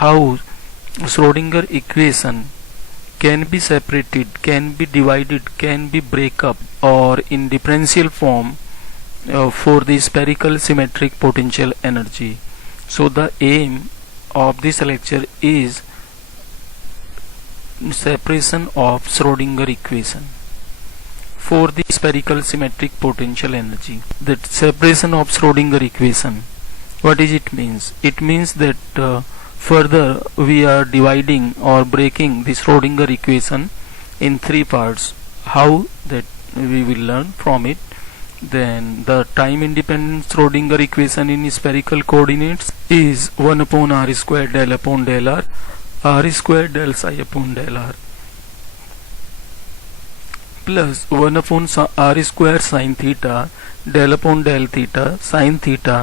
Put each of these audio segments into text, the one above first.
how Schrodinger equation can be separated, can be divided, can be break up or in differential form for the spherical symmetric potential energy. So the aim of this lecture is separation of Schrodinger equation for the spherical symmetric potential energy. That separation of Schrodinger equation, what is it means? It means that further we are dividing or breaking the Schrodinger equation in three parts. How that we will learn from it. Then the time independent Schrodinger equation in spherical coordinates is 1 upon r square del upon del r square del psi upon del r plus 1 upon r square sin theta del upon del theta sin theta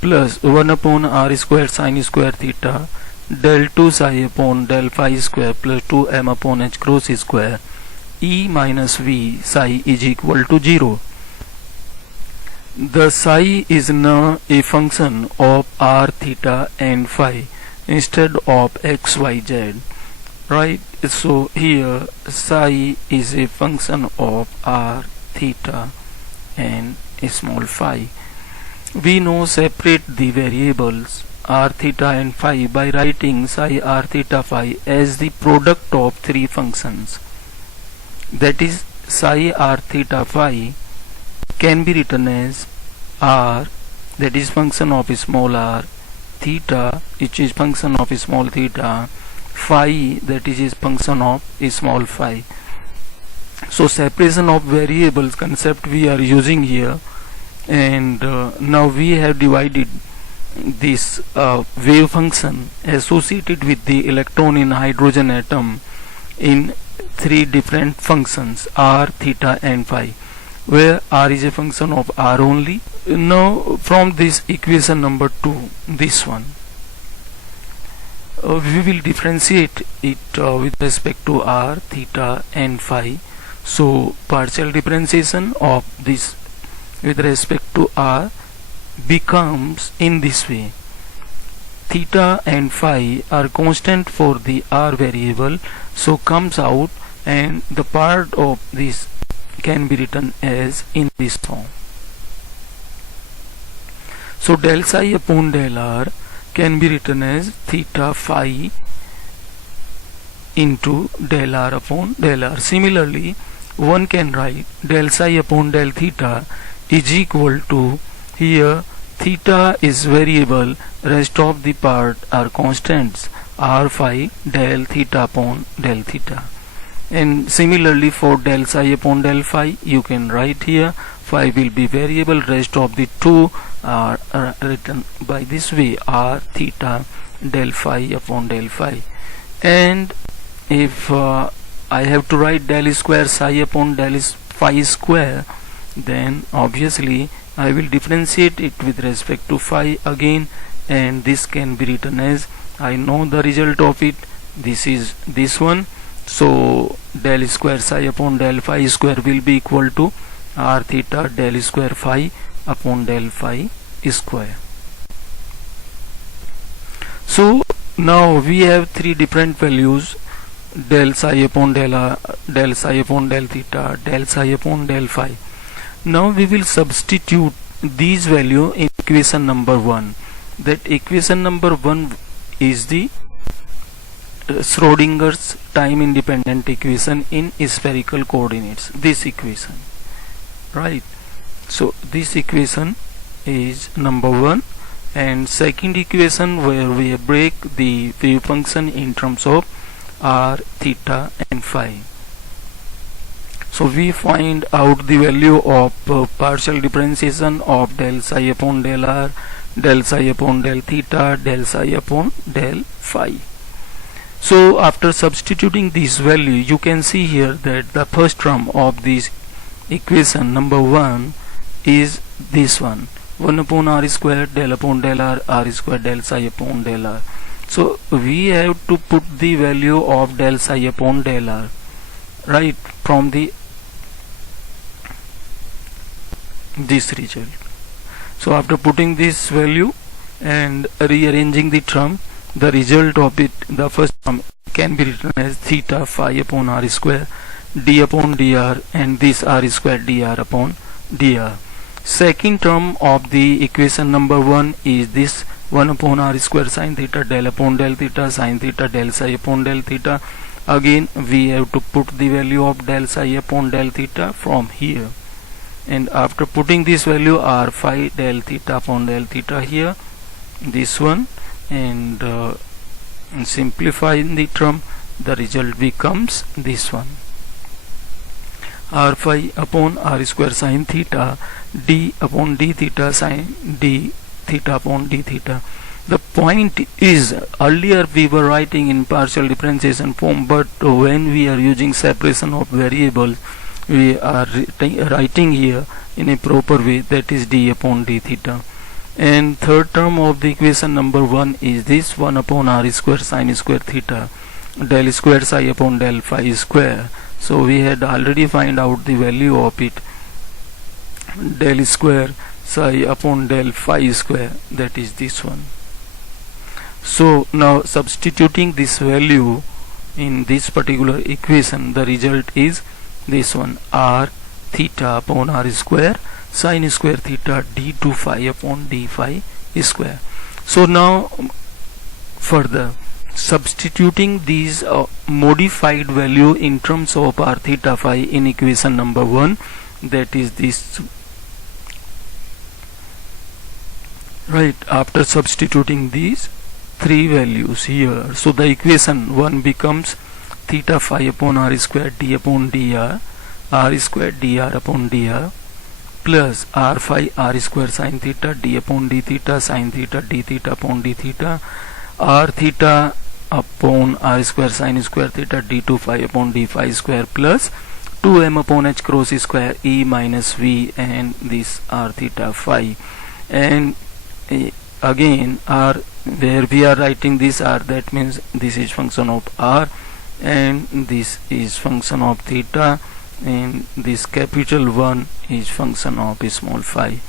plus 1 upon r square sin square theta del 2 psi upon del phi square plus 2m upon h cross square E minus v psi is equal to 0. The psi is now a function of r, theta and phi instead of x, y, z, right? So here psi is a function of r, theta and small phi. We now separate the variables r, theta and phi by writing psi, r, theta, phi as the product of three functions. That is, psi, r, theta, phi can be written as r, that is function of small r, theta, which is function of small theta, phi, that is function of small phi. So separation of variables concept we are using here, and now we have divided this wave function associated with the electron in hydrogen atom in three different functions, r, theta and phi, where r is a function of r only. Now from this equation number 2, this one, we will differentiate it with respect to r, theta and phi. So partial differentiation of this with respect to r becomes in this way: theta and phi are constant for the r variable, so comes out, and the part of this can be written as in this form. So del psi upon del r can be written as theta phi into del r upon del r. Similarly, one can write del psi upon del theta is equal to, here theta is variable, rest of the part are constants, r phi del theta upon del theta. And similarly for del psi upon del phi, you can write here phi will be variable, rest of the two are written by this way, r theta del phi upon del phi. And if I have to write del square psi upon del phi square, then obviously I will differentiate it with respect to phi again, and this can be written as, I know the result of it, this is this one. So del square psi upon del phi square will be equal to r theta del square phi upon del phi square. So now we have three different values: del psi upon del r, del psi upon del theta, del psi upon del phi. Now we will substitute these values in equation number 1. That equation number 1 is the Schrodinger's time independent equation in spherical coordinates, this equation, right? So this equation is number 1, and second equation where we break the wave function in terms of r, theta and phi. So we find out the value of partial differentiation of del psi upon del r, del psi upon del theta, del psi upon del phi. So after substituting this value, you can see here that the first term of this equation number 1 is this one, 1 upon r square del upon del r square del psi upon del r. So we have to put the value of del psi upon del r, right, from this result. So after putting this value and rearranging the term, the result of it, the first term can be written as theta phi upon r square d upon dr, and this r square dr upon dr. Second term of the equation number 1 is this 1 upon r square sin theta del upon del theta sin theta del psi upon del theta. Again we have to put the value of del psi upon del theta from here, and after putting this value r phi del theta upon del theta here, this one, and simplifying the term, the result becomes this one, r phi upon r square sin theta d upon d theta sin d theta upon d theta. The point is, earlier we were writing in partial differentiation form, but when we are using separation of variables, we are writing here in a proper way, that is d upon d theta. And third term of the equation number 1 is this 1 upon r square sin square theta del square psi upon del phi square. So we had already find out the value of it, del square psi upon del phi square, that is this one. So now substituting this value in this particular equation, the result is this one, r theta upon r square sin square theta d2 phi upon d phi square. So now further substituting these modified value in terms of r theta phi in equation number 1, that is this, right? After substituting these three values here, so the equation 1 becomes theta phi upon r square d upon dr, r square dr upon dr, plus r phi r square sin theta d upon d theta sin theta d theta upon d theta, r theta upon r square sin square theta d2 phi upon d phi square, plus 2m upon h cross square e minus v, and this r theta phi. And again r, where we are writing this r, that means this is function of r and this is function of theta, and this capital 1 is function of small phi.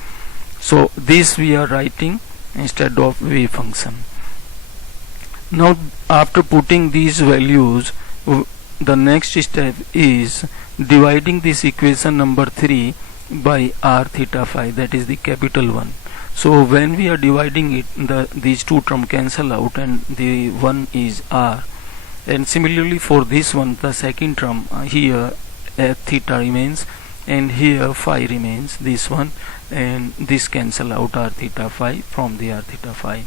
So this we are writing instead of wave function. Now after putting these values, the next step is dividing this equation number 3 by r theta phi, that is the capital 1. So when we are dividing it, these two terms cancel out and the 1 is r. And similarly for this one, the second term here theta remains, and here phi remains, this one, and this cancel out r theta phi from the r theta phi.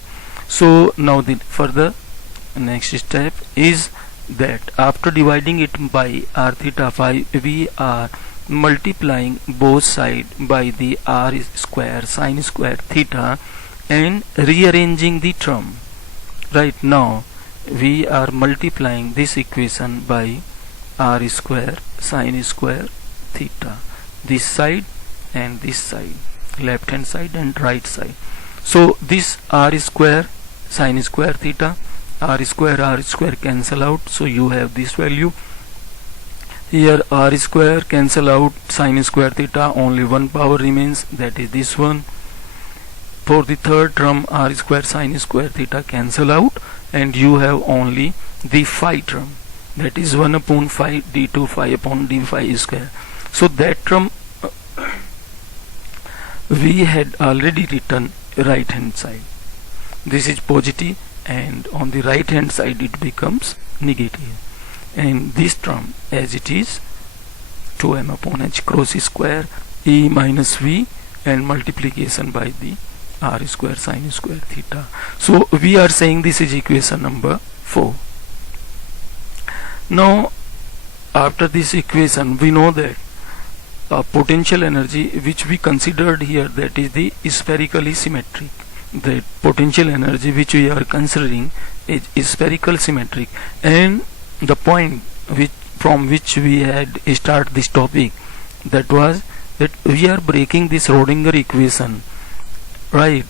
So now the further next step is that after dividing it by r theta phi, we are multiplying both sides by the r square sin square theta and rearranging the term. Right now we are multiplying this equation by r square sin square theta, this side and this side, left hand side and right side. So this r square sin square theta, r square cancel out, so you have this value. Here r square cancel out, sin square theta, only one power remains, that is this one. For the third term, r square sin square theta cancel out, and you have only the phi term, that is 1 upon phi d2 phi upon d phi square. So that term we had already written right hand side. This is positive, and on the right hand side it becomes negative. And this term as it is 2m upon h cross square e minus v, and multiplication by the r square sin square theta. So we are saying this is equation number 4. Now after this equation, we know that potential energy which we considered here, that is the spherically symmetric. The potential energy which we are considering is spherical symmetric, and the point from which we had started this topic, that was that we are breaking this Schrodinger equation, right,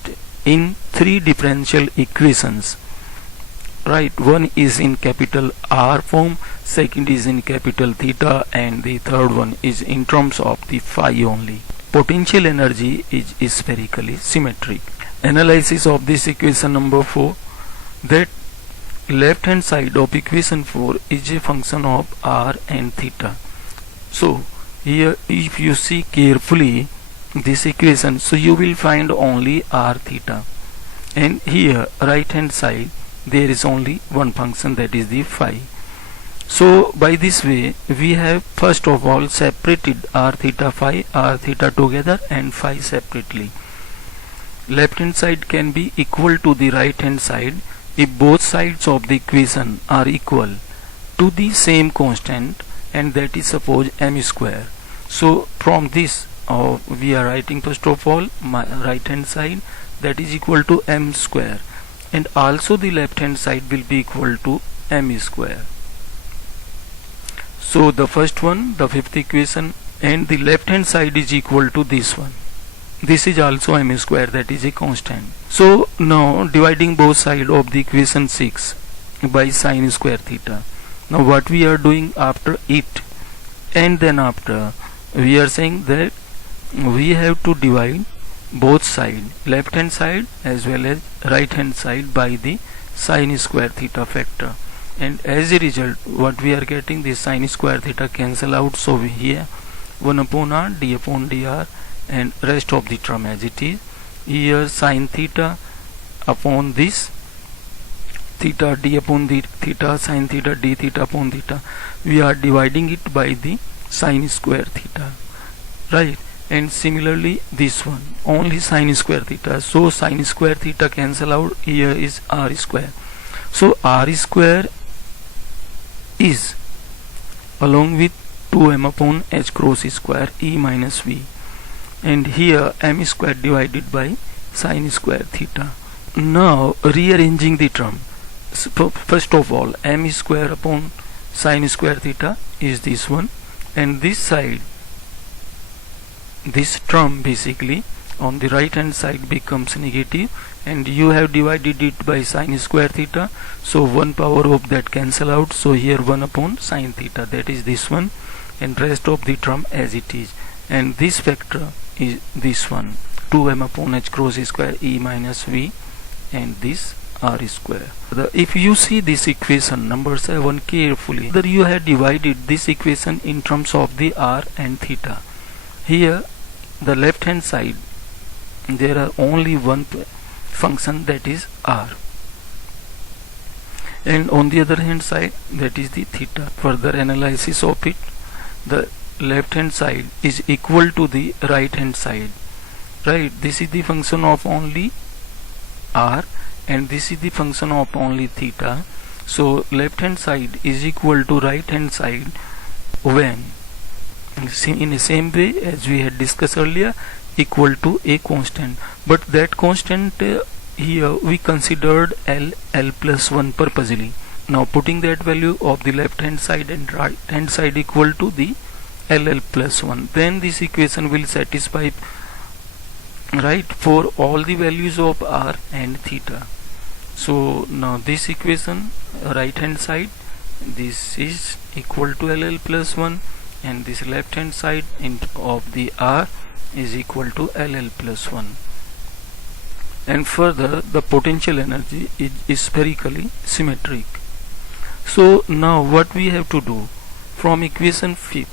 in 3 differential equations, right? One is in capital R form, second is in capital theta, and the third one is in terms of the phi only. Potential energy is spherically symmetric. Analysis of this equation number 4, that left hand side of equation 4 is a function of r and theta. So here if you see carefully this equation, so you will find only r theta, and here right hand side there is only one function, that is the phi. So by this way we have first of all separated r theta together and phi separately. Left hand side can be equal to the right hand side if both sides of the equation are equal to the same constant, and that is suppose m square. So from this we are writing first of all my right hand side, that is equal to m square, and also the left hand side will be equal to m square. So the first one, the fifth equation, and the left hand side is equal to this one. This is also m square, that is a constant. So now dividing both sides of the equation 6 by sine square theta. Now what we are doing after it, and then after we are saying that we have to divide both sides, left hand side as well as right hand side, by the sine square theta factor, and as a result what we are getting, this sine square theta cancel out. So we here 1 upon r, d upon dr, and rest of the term as it is. Here sine theta upon this theta, d upon the theta, sine theta, d theta upon theta, we are dividing it by the sine square theta, right? And similarly this one only sine square theta, so sine square theta cancel out. Here is r square, so r square is along with 2m upon h cross square e minus v, and here m square divided by sine square theta. Now rearranging the term, first of all m square upon sine square theta is this one, and this side, this term basically on the right hand side becomes negative, and you have divided it by sine square theta, so 1 power of that cancel out. So here 1 upon sine theta, that is this one, and rest of the term as it is, and this factor is this one, 2m upon h cross square e minus v, and this r square. If you see this equation number 7 carefully, that you have divided this equation in terms of the r and theta. Here the left hand side there are only one function, that is r, and on the other hand side that is the theta. Further analysis of it, the left hand side is equal to the right hand side, right? This is the function of only r, and this is the function of only theta. So left hand side is equal to right hand side when, in the same way as we had discussed earlier, equal to a constant, but that constant here we considered l plus 1 purposely. Now putting that value of the left hand side and right hand side equal to the l plus 1, then this equation will satisfy, right, for all the values of r and theta. So now this equation right hand side, this is equal to l plus 1, and this left hand side of the r is equal to l plus 1. And further the potential energy is spherically symmetric. So now what we have to do, from equation 5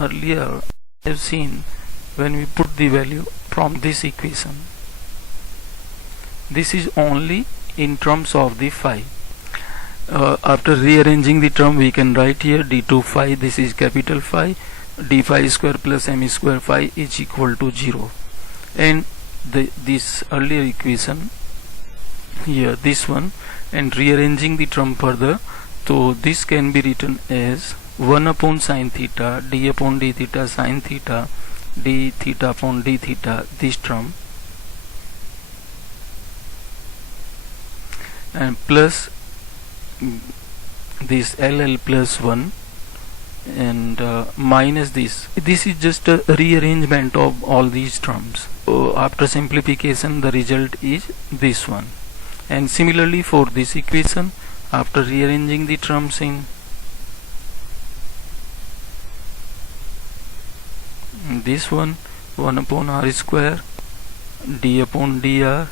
earlier I have seen, when we put the value from this equation, this is only in terms of the phi. After rearranging the term, we can write here d2 phi, this is capital Phi, d phi square plus m square phi is equal to 0, and this earlier equation here, this one, and rearranging the term further, so this can be written as 1 upon sine theta, d upon d theta sine theta, d theta upon d theta, this term, and plus this l plus 1, and minus this is just a rearrangement of all these terms. So after simplification the result is this one, and similarly for this equation, after rearranging the terms in this one, 1 upon r square, d upon dr,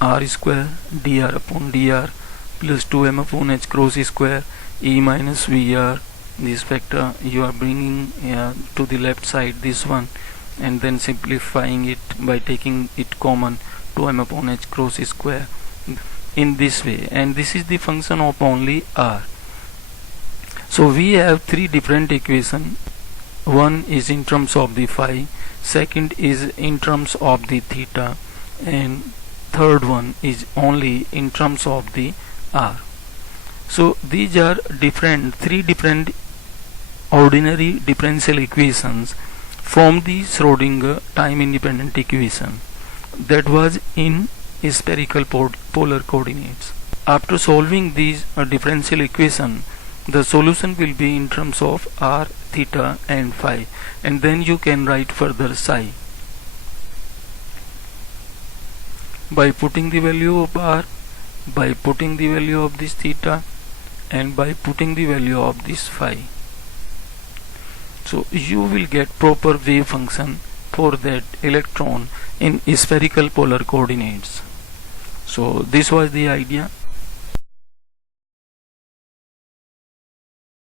r square dr upon dr plus 2m upon h cross square e minus vr. This factor you are bringing to the left side, this one, and then simplifying it by taking it common, 2m upon h cross square, in this way. And this is the function of only r. So we have three different equations. One is in terms of the phi, second is in terms of the theta, and third one is only in terms of the r. So these are three different ordinary differential equations from the Schrödinger time independent equation that was in spherical polar coordinates. After solving these differential equation, the solution will be in terms of r, theta and phi, and then you can write further psi. By putting the value of r, by putting the value of this theta, and by putting the value of this phi. So you will get proper wave function for that electron in spherical polar coordinates. So this was the idea.